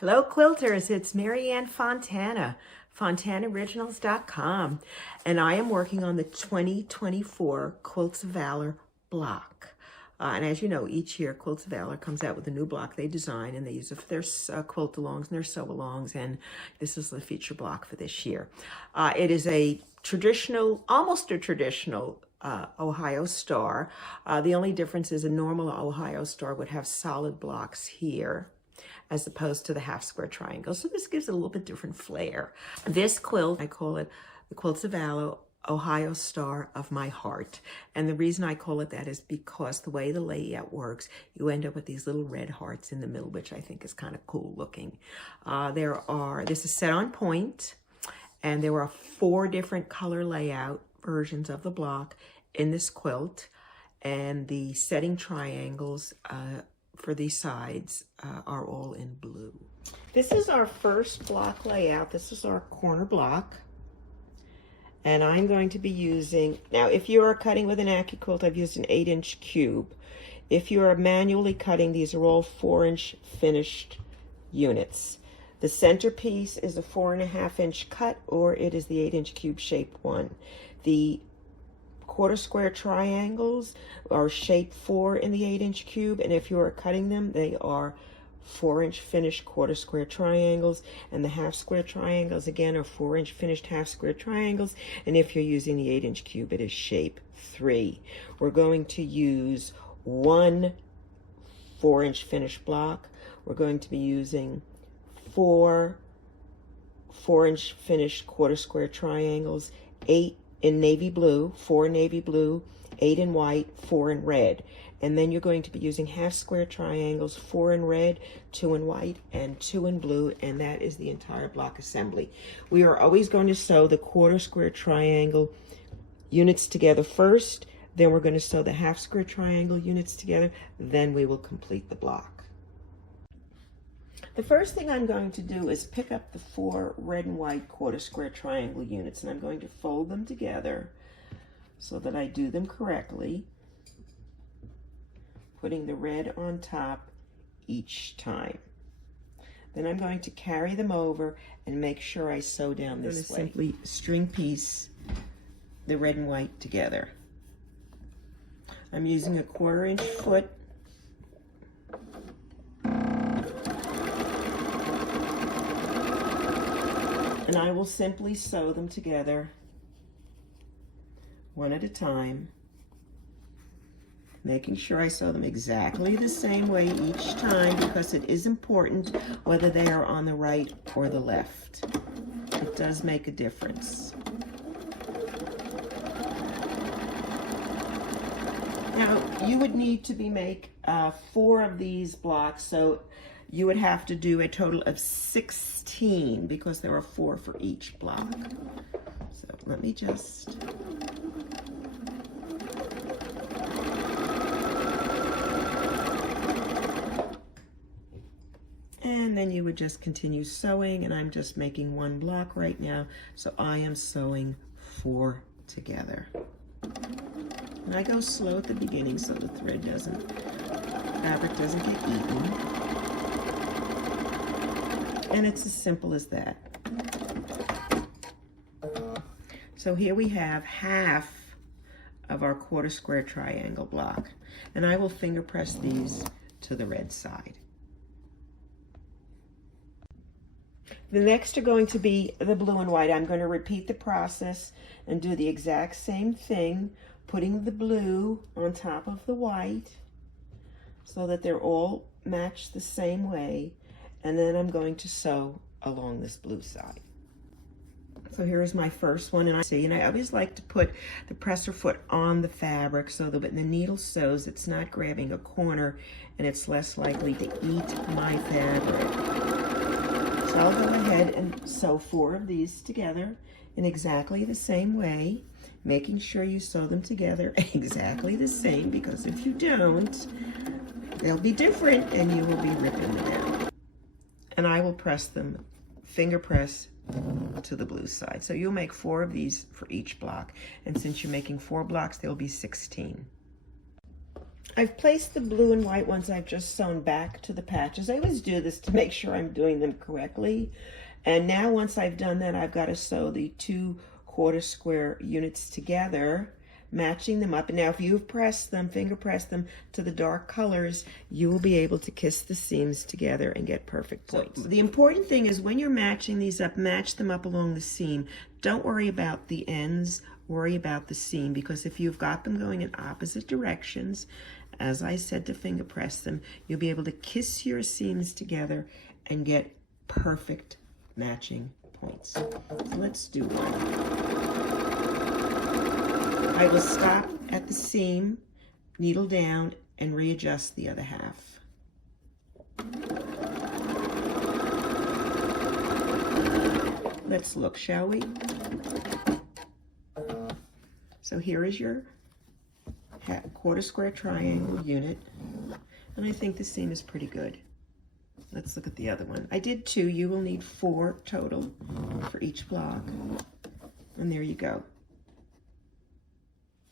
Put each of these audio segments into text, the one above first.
Hello quilters, it's Marianne Fontana, FontanaOriginals.com, and I am working on the 2024 Quilts of Valor block. And as you know, each year Quilts of Valor comes out with a new block they design, and they use it for their quilt-alongs and their sew-alongs, and this is the feature block for this year. It is a traditional, almost a traditional Ohio star. The only difference is a normal Ohio star would have solid blocks here, as opposed to the half square triangle. So this gives it a little bit different flair. This quilt, I call it the Quilts of Valor Ohio Star of My Heart. And the reason I call it that is because the way the layout works, you end up with these little red hearts in the middle, which I think is kind of cool looking. This is set on point, and there are 4 different color layout versions of the block in this quilt, and the setting triangles for these sides are all in blue. This is our first block layout. This is our corner block. And I'm going to be using, now if you are cutting with an AccuQuilt, I've used an 8-inch cube. If you are manually cutting, these are all 4-inch finished units. The centerpiece is a 4.5-inch cut, or it is the 8-inch cube shaped one. The quarter square triangles are shape 4 in the 8-inch cube, and if you are cutting them, they are 4-inch finished quarter square triangles, and the half square triangles again are 4-inch finished half square triangles, and if you're using the 8-inch cube, it is shape 3. We're going to use 1 4-inch finished block. We're going to be using 4 4-inch finished quarter square triangles, 8 in navy blue, 4 in navy blue, 8 in white, 4 in red. And then you're going to be using half square triangles, 4 in red, 2 in white, and 2 in blue, and that is the entire block assembly. We are always going to sew the quarter square triangle units together first, then we're going to sew the half square triangle units together, then we will complete the block. The first thing I'm going to do is pick up the 4 red and white quarter square triangle units, and I'm going to fold them together so that I do them correctly, putting the red on top each time. Then I'm going to carry them over and make sure I sew down this way. Simply string piece the red and white together. I'm using a 1/4-inch foot. And I will simply sew them together one at a time, making sure I sew them exactly the same way each time, because it is important whether they are on the right or the left. It does make a difference. Now, you would need to make 4 of these blocks, so you would have to do a total of 16 because there are 4 for each block. So let me just... And then you would just continue sewing, and I'm just making 1 block right now, so I am sewing 4 together. And I go slow at the beginning so the fabric doesn't get eaten. And it's as simple as that. So here we have half of our quarter square triangle block, and I will finger press these to the red side. The next are going to be the blue and white. I'm going to repeat the process and do the exact same thing, putting the blue on top of the white so that they're all matched the same way, and then I'm going to sew along this blue side. So here is my first one, and I always like to put the presser foot on the fabric so that when the needle sews, it's not grabbing a corner and it's less likely to eat my fabric. So I'll go ahead and sew 4 of these together in exactly the same way, making sure you sew them together exactly the same, because if you don't, they'll be different and you will be ripping them out. And I will press them, finger press to the blue side. So you'll make 4 of these for each block. And since you're making 4 blocks, there'll be 16. I've placed the blue and white ones I've just sewn back to the patches. I always do this to make sure I'm doing them correctly. And now once I've done that, I've got to sew the 2 quarter square units together, matching them up. And now if you've pressed them, finger pressed them to the dark colors, you will be able to kiss the seams together and get perfect points. So the important thing is when you're matching these up, match them up along the seam. Don't worry about the ends, worry about the seam, because if you've got them going in opposite directions, as I said, to finger press them, you'll be able to kiss your seams together and get perfect matching points. So let's do one. I will stop at the seam, needle down, and readjust the other half. Let's look, shall we? So here is your quarter square triangle unit, and I think the seam is pretty good. Let's look at the other one. I did 2. You will need 4 total for each block, and there you go.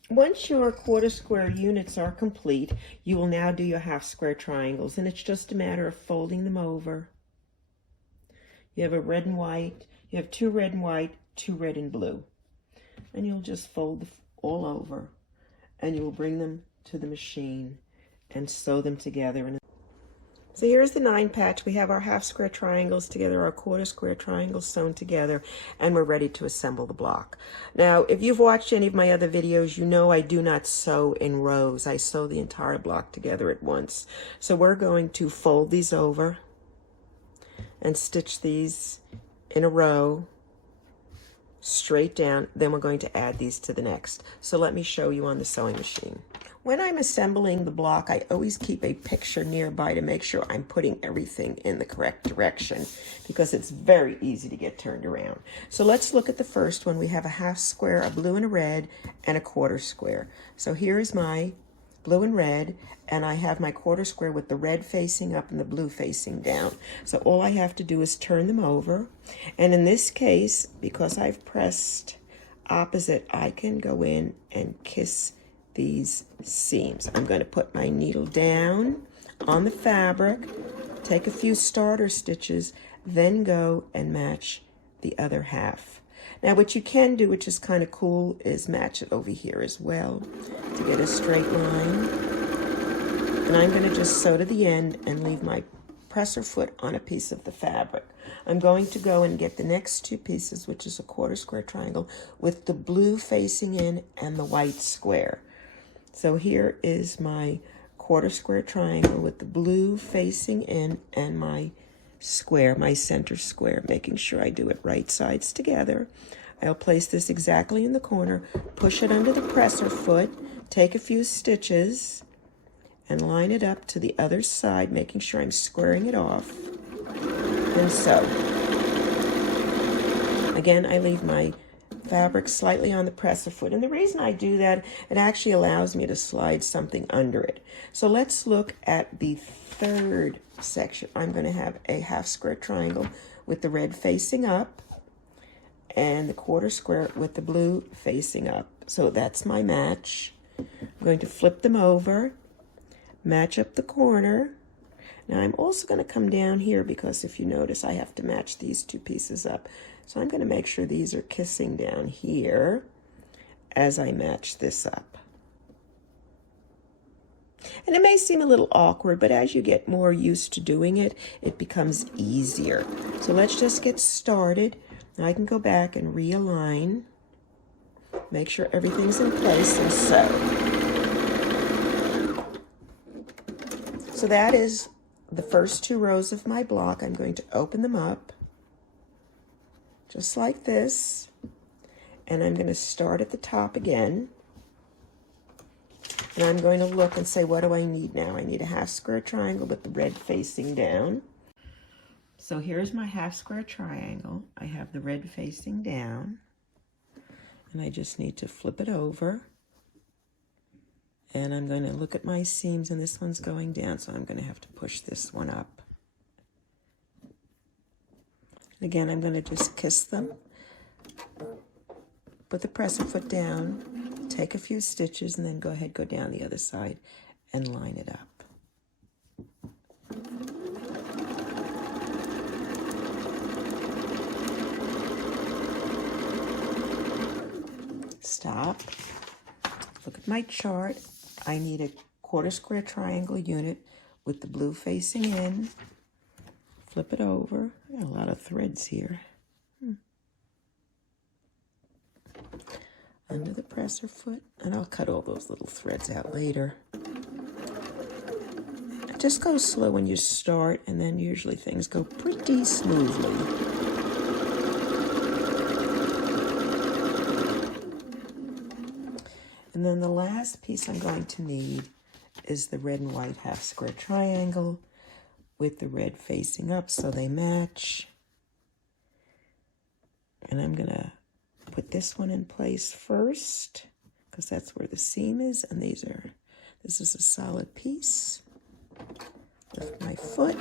Once your quarter square units are complete, you will now do your half square triangles, and it's just a matter of folding them over. You have a red and white, you have 2 red and white, 2 red and blue, and you'll just fold all over, and you will bring them to the machine and sew them together. So here's the 9 patch. We have our half square triangles together, our quarter square triangles sewn together, and we're ready to assemble the block. Now, if you've watched any of my other videos, you know I do not sew in rows. I sew the entire block together at once. So we're going to fold these over and stitch these in a row straight down. Then we're going to add these to the next. So let me show you on the sewing machine. When I'm assembling the block, I always keep a picture nearby to make sure I'm putting everything in the correct direction, because it's very easy to get turned around. So let's look at the first one. We have a half square, a blue and a red, and a quarter square. So here is my blue and red, and I have my quarter square with the red facing up and the blue facing down. So all I have to do is turn them over. And in this case, because I've pressed opposite, I can go in and kiss these seams. I'm going to put my needle down on the fabric, take a few starter stitches, then go and match the other half. Now what you can do, which is kind of cool, is match it over here as well to get a straight line. And I'm going to just sew to the end and leave my presser foot on a piece of the fabric. I'm going to go and get the next 2 pieces, which is a quarter square triangle with the blue facing in and the white square. So here is my quarter square triangle with the blue facing in and my square, my center square, making sure I do it right sides together. I'll place this exactly in the corner, push it under the presser foot, take a few stitches, and line it up to the other side, making sure I'm squaring it off, and sew. Again, I leave my fabric slightly on the presser foot, and the reason I do that, it actually allows me to slide something under it. So let's look at the third section. I'm going to have a half square triangle with the red facing up and the quarter square with the blue facing up. So that's my match. I'm going to flip them over, match up the corner. Now I'm also going to come down here, because if you notice, I have to match these 2 pieces up. So I'm going to make sure these are kissing down here as I match this up. And it may seem a little awkward, but as you get more used to doing it, it becomes easier. So let's just get started. Now I can go back and realign, make sure everything's in place, and sew. So that is the first 2 rows of my block. I'm going to open them up just like this, and I'm going to start at the top again, and I'm going to look and say, what do I need now? I need a half square triangle with the red facing down. So here's my half square triangle. I have the red facing down, and I just need to flip it over, and I'm going to look at my seams, and this one's going down, so I'm going to have to push this one up. Again, I'm going to just kiss them, put the presser foot down, take a few stitches, and then go ahead, go down the other side and line it up. Stop. Look at my chart. I need a 1/4 square triangle unit with the blue facing in. Flip it over. I got a lot of threads here. Under the presser foot, and I'll cut all those little threads out later. Just go slow when you start, and then usually things go pretty smoothly. And then the last piece I'm going to need is the red and white 1/2 square triangle with the red facing up so they match. And I'm going to put this one in place first because that's where the seam is, and this is a solid piece. Lift my foot.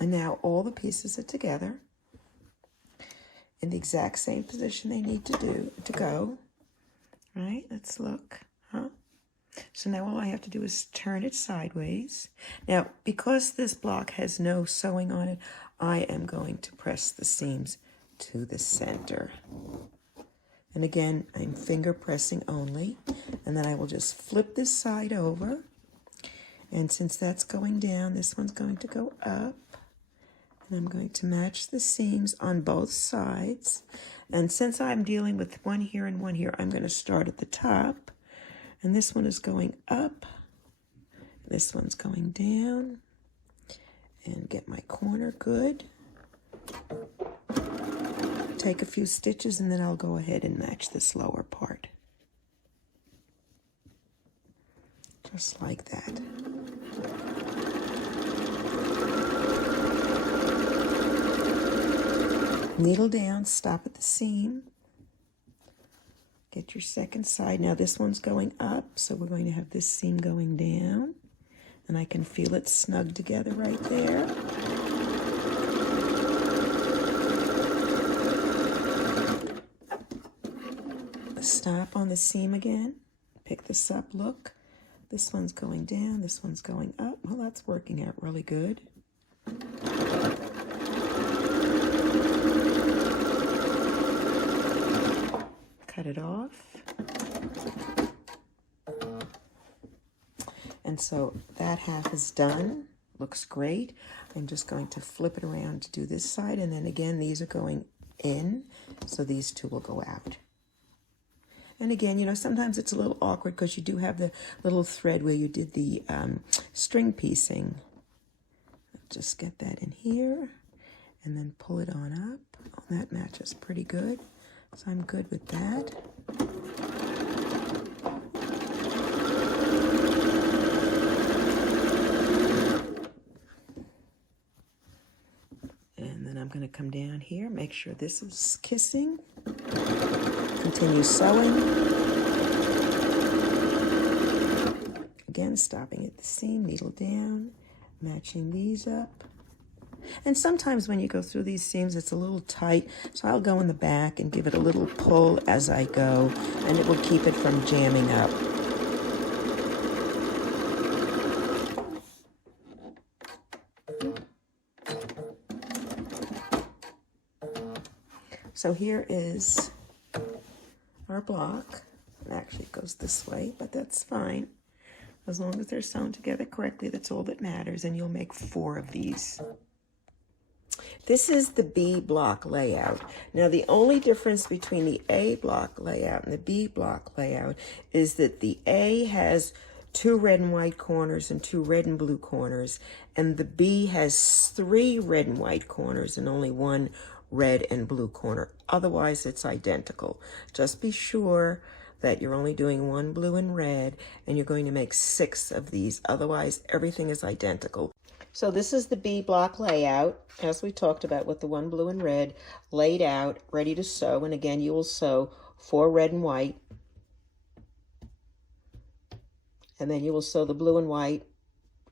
And now all the pieces are together in the exact same position they need to go. Right? Let's look. So now all I have to do is turn it sideways. Now, because this block has no sewing on it, I am going to press the seams to the center. And again, I'm finger pressing only. And then I will just flip this side over. And since that's going down, this one's going to go up. And I'm going to match the seams on both sides. And since I'm dealing with one here and one here, I'm going to start at the top. And this one is going up. This one's going down. And get my corner good. Take a few stitches and then I'll go ahead and match this lower part. Just like that. Needle down, stop at the seam. Get your second side. Now this one's going up, so we're going to have this seam going down. And I can feel it snug together right there. Stop on the seam again. Pick this up, look. This one's going down, this one's going up. Well, that's working out really good. Cut it off. And so that half is done. Looks great. I'm just going to flip it around to do this side. And then again, these are going in. So these two will go out. And again, you know, sometimes it's a little awkward because you do have the little thread where you did the string piecing. Just get that in here and then pull it on up. Oh, that matches pretty good. So I'm good with that. And then I'm going to come down here, make sure this is kissing. Continue sewing. Again, stopping at the seam, needle down, matching these up. And sometimes when you go through these seams, it's a little tight, so I'll go in the back and give it a little pull as I go, and it will keep it from jamming up. So here is our block. It actually goes this way, but that's fine. As long as they're sewn together correctly, that's all that matters, and you'll make 4 of these. This is the B block layout. Now, the only difference between the A block layout and the B block layout is that the A has 2 red and white corners and 2 red and blue corners, and the B has 3 red and white corners and only 1 red and blue corner. Otherwise, it's identical. Just be sure that you're only doing 1 blue and red, and you're going to make 6 of these. Otherwise, everything is identical. So this is the B block layout, as we talked about, with the 1 blue and red laid out, ready to sew. And again, you will sew 4 red and white. And then you will sew the blue and white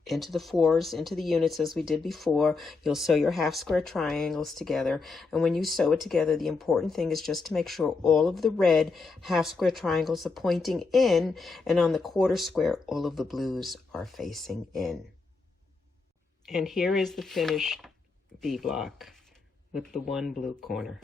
into the fours, into the units as we did before. You'll sew your half square triangles together. And when you sew it together, the important thing is just to make sure all of the red half square triangles are pointing in, and on the quarter square, all of the blues are facing in. And here is the finished B block with the one blue corner.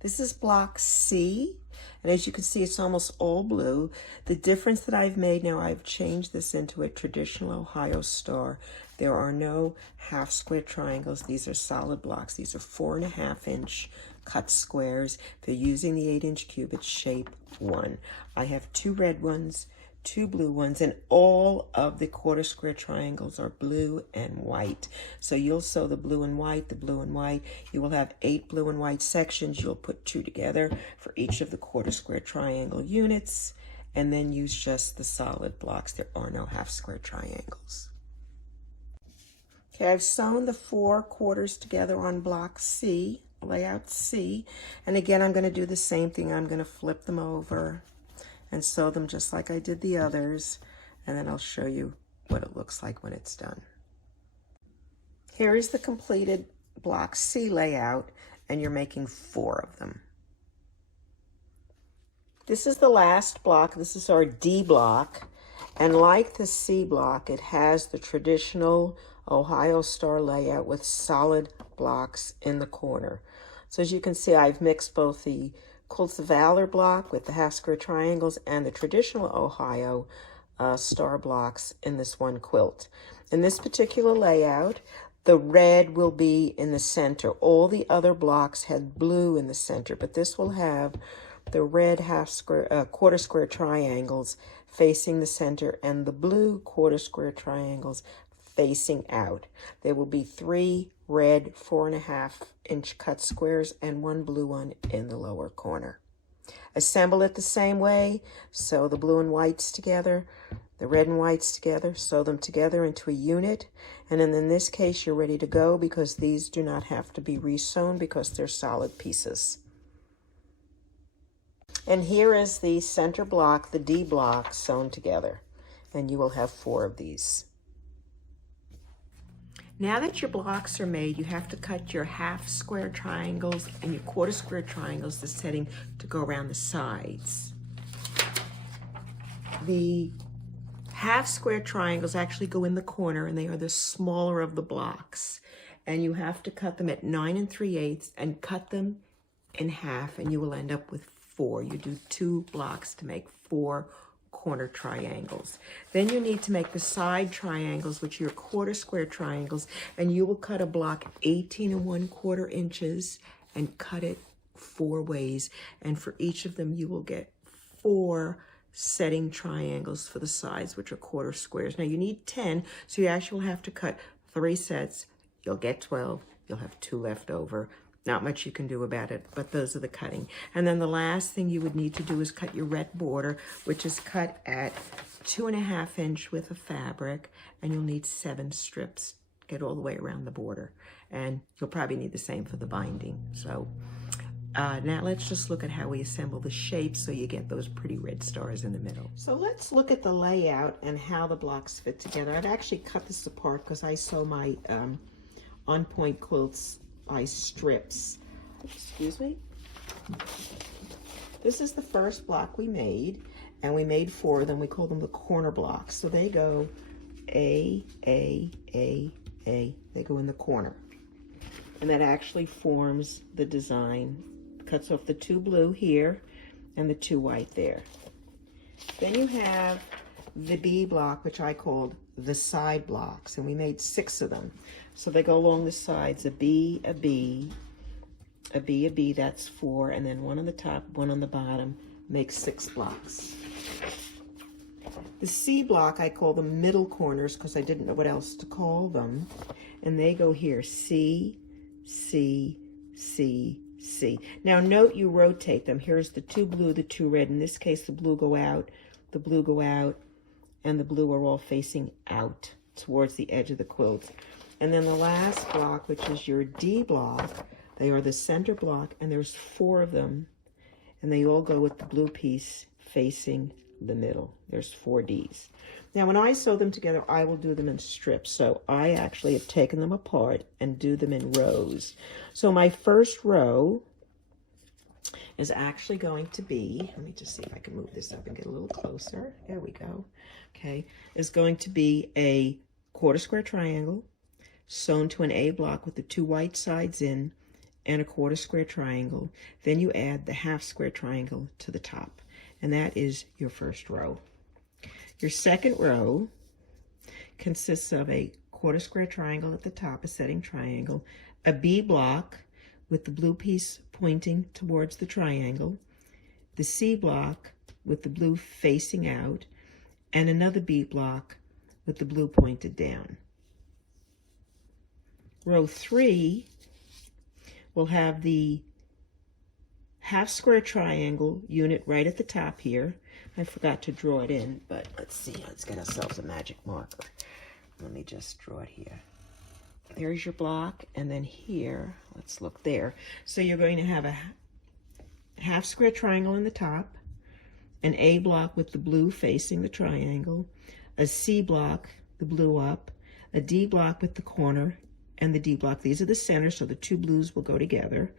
This is block C, and as you can see, it's almost all blue. The difference that I've made now, I've changed this into a traditional Ohio star. There are no half square triangles. These are solid blocks. These are 4.5-inch cut squares. They're using the 8-inch cube. It's shape 1. I have 2 red ones, 2 blue ones, and all of the quarter square triangles are blue and white. So you'll sew the blue and white, the blue and white. You will have 8 blue and white sections. You'll put 2 together for each of the quarter square triangle units, and then use just the solid blocks. There are no half square triangles. Okay, I've sewn the 4 quarters together on block C, layout C, and again, I'm going to do the same thing. I'm going to flip them over and sew them just like I did the others, and then I'll show you what it looks like when it's done. Here is the completed block C layout, and you're making 4 of them. This is the last block. This is our D block, and like the C block, it has the traditional Ohio star layout with solid blocks in the corner. So as you can see, I've mixed both the Quilts of Valor block with the half square triangles and the traditional Ohio star blocks in this one quilt. In this particular layout, the red will be in the center. All the other blocks had blue in the center, but this will have the red half square, quarter square triangles facing the center and the blue quarter square triangles facing out. There will be 3 red 4.5-inch cut squares and 1 blue one in the lower corner. Assemble it the same way. Sew the blue and whites together, the red and whites together, sew them together into a unit, and then in this case you're ready to go because these do not have to be resewn because they're solid pieces. And here is the center block, the D block, sewn together, and you will have 4 of these. Now that your blocks are made, you have to cut your half square triangles and your quarter square triangles, the setting to go around the sides. The half square triangles actually go in the corner, and they are the smaller of the blocks. And you have to cut them at 9 3/8 and cut them in half, and you will end up with 4. You do 2 blocks to make 4 corner triangles. Then you need to make the side triangles, which are your quarter square triangles, and you will cut a block 18 1/4 inches and cut it 4 ways, and for each of them you will get 4 setting triangles for the sides, which are quarter squares. Now you need 10, so you actually will have to cut 3 sets. You'll get 12. You'll have 2 left over. Not much you can do about it, but those are the cutting. And then the last thing you would need to do is cut your red border, which is cut at 2.5 inch width of fabric, and you'll need 7 strips. Get all the way around the border. And you'll probably need the same for the binding. So now let's just look at how we assemble the shapes so you get those pretty red stars in the middle. So let's look at the layout and how the blocks fit together. I've actually cut this apart because I sew my on-point quilts by strips. Excuse me. This is the first block we made, and we made 4 of them. We call them the corner blocks. So they go A. They go in the corner. And that actually forms the design. Cuts off the 2 blue here and the 2 white there. Then you have the B block, which I called the side blocks, and we made 6 of them. So they go along the sides, a B, a B, a B, a B, that's 4, and then 1 on the top, 1 on the bottom, makes 6 blocks. The C block, I call them middle corners because I didn't know what else to call them, and they go here, C, C, C, C. Now note you rotate them. Here's the 2 blue, the 2 red. In this case, the blue go out, the blue go out, and the blue are all facing out towards the edge of the quilt. And then the last block, which is your D block, they are the center block, and there's 4 of them, and they all go with the blue piece facing the middle. There's 4 Ds. Now when I sew them together, I will do them in strips. So I actually have taken them apart and do them in rows. So my first row is actually going to be, let me just see if I can move this up and get a little closer. There we go. Okay, is going to be a 1/4 square triangle sewn to an A block with the 2 white sides in and a 1/4 square triangle. Then you add the 1/2 square triangle to the top. And that is your first row. Your second row consists of a 1/4 square triangle at the top, a setting triangle, a B block with the blue piece pointing towards the triangle, the C block with the blue facing out, and another B block with the blue pointed down. Row 3 will have the 1/2 square triangle unit right at the top here. I forgot to draw it in, but let's see, let's get ourselves a magic marker. Let me just draw it here. There's your block, and then here, let's look there. So you're going to have a 1/2 square triangle in the top, an A block with the blue facing the triangle, a C block, the blue up, a D block with the corner, and the D block. These are the center, so the 2 blues will go together.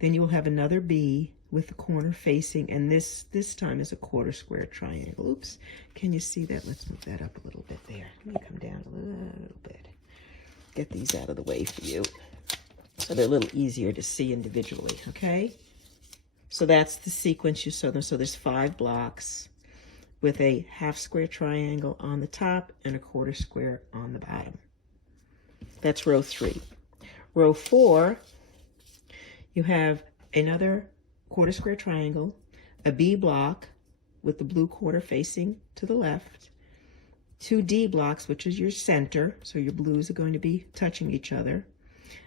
Then you will have another B with the corner facing, and this time is a 1/4 square triangle. Oops, can you see that? Let's move that up a little bit there. Let me come down a little bit. Get these out of the way for you so they're a little easier to see individually, okay? So that's the sequence you sew them. So there's 5 blocks with a 1/2 square triangle on the top and a 1/4 square on the bottom. That's row 3. Row 4, you have another 1/4 square triangle, a B block with the blue quarter facing to the left, 2 D blocks, which is your center, so your blues are going to be touching each other,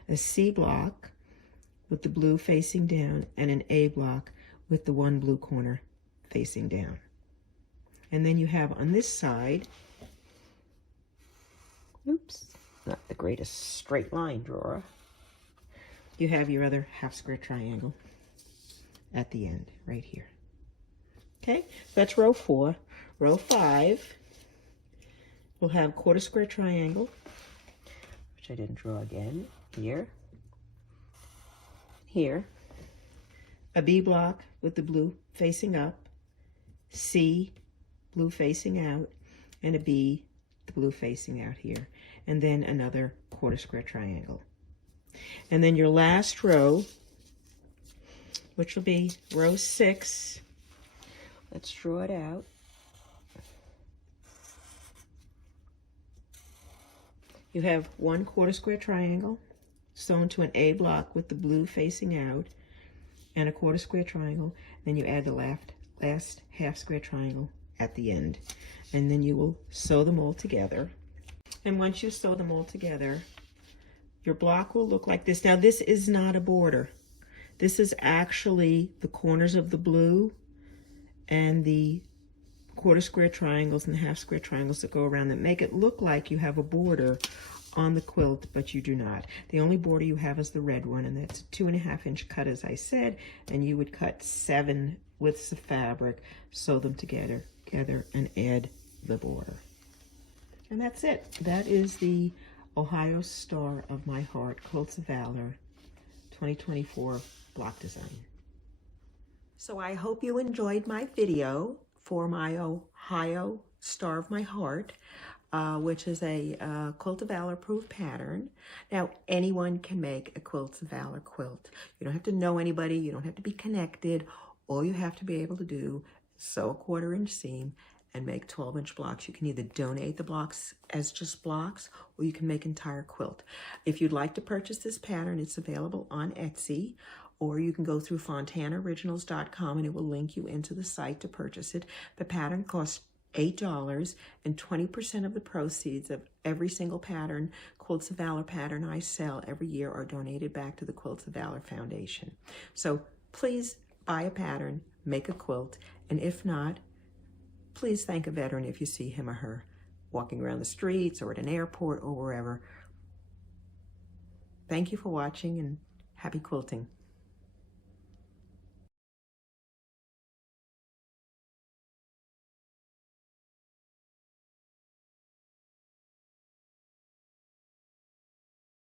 a C block with the blue facing down, and an A block with the 1 blue corner facing down. And then you have on this side, oops, not the greatest straight line drawer, you have your other 1/2 square triangle at the end, right here. Okay, that's row 4. Row 5, we'll have 1/4 square triangle, which I didn't draw again, here, here, a B block with the blue facing up, C, blue facing out, and a B, the blue facing out here, and then another 1/4 square triangle. And then your last row, which will be row 6, let's draw it out. You have 1 1/4 square triangle sewn to an A block with the blue facing out and a 1/4 square triangle. Then you add the last 1/2 square triangle at the end. And then you will sew them all together. And once you sew them all together, your block will look like this. Now this is not a border. This is actually the corners of the blue and the 1/4 square triangles and the 1/2 square triangles that go around that make it look like you have a border on the quilt, but you do not. The only border you have is the red one, and that's a 2.5 inch cut, as I said, and you would cut 7 widths of fabric, sew them together, and add the border. And that's it. That is the Ohio Star of My Heart Quilts of Valor 2024 block design. So I hope you enjoyed my video for my Ohio Star of My Heart, which is a Quilt of Valor proof pattern. Now, anyone can make a Quilts of Valor quilt. You don't have to know anybody. You don't have to be connected. All you have to be able to do is sew a 1/4 inch seam and make 12 inch blocks. You can either donate the blocks as just blocks, or you can make entire quilt. If you'd like to purchase this pattern, it's available on Etsy, or you can go through FontanaOriginals.com and it will link you into the site to purchase it. The pattern costs $8, and 20% of the proceeds of every single pattern, Quilts of Valor pattern I sell every year, are donated back to the Quilts of Valor Foundation. So please buy a pattern, make a quilt, and if not, please thank a veteran if you see him or her walking around the streets or at an airport or wherever. Thank you for watching, and happy quilting.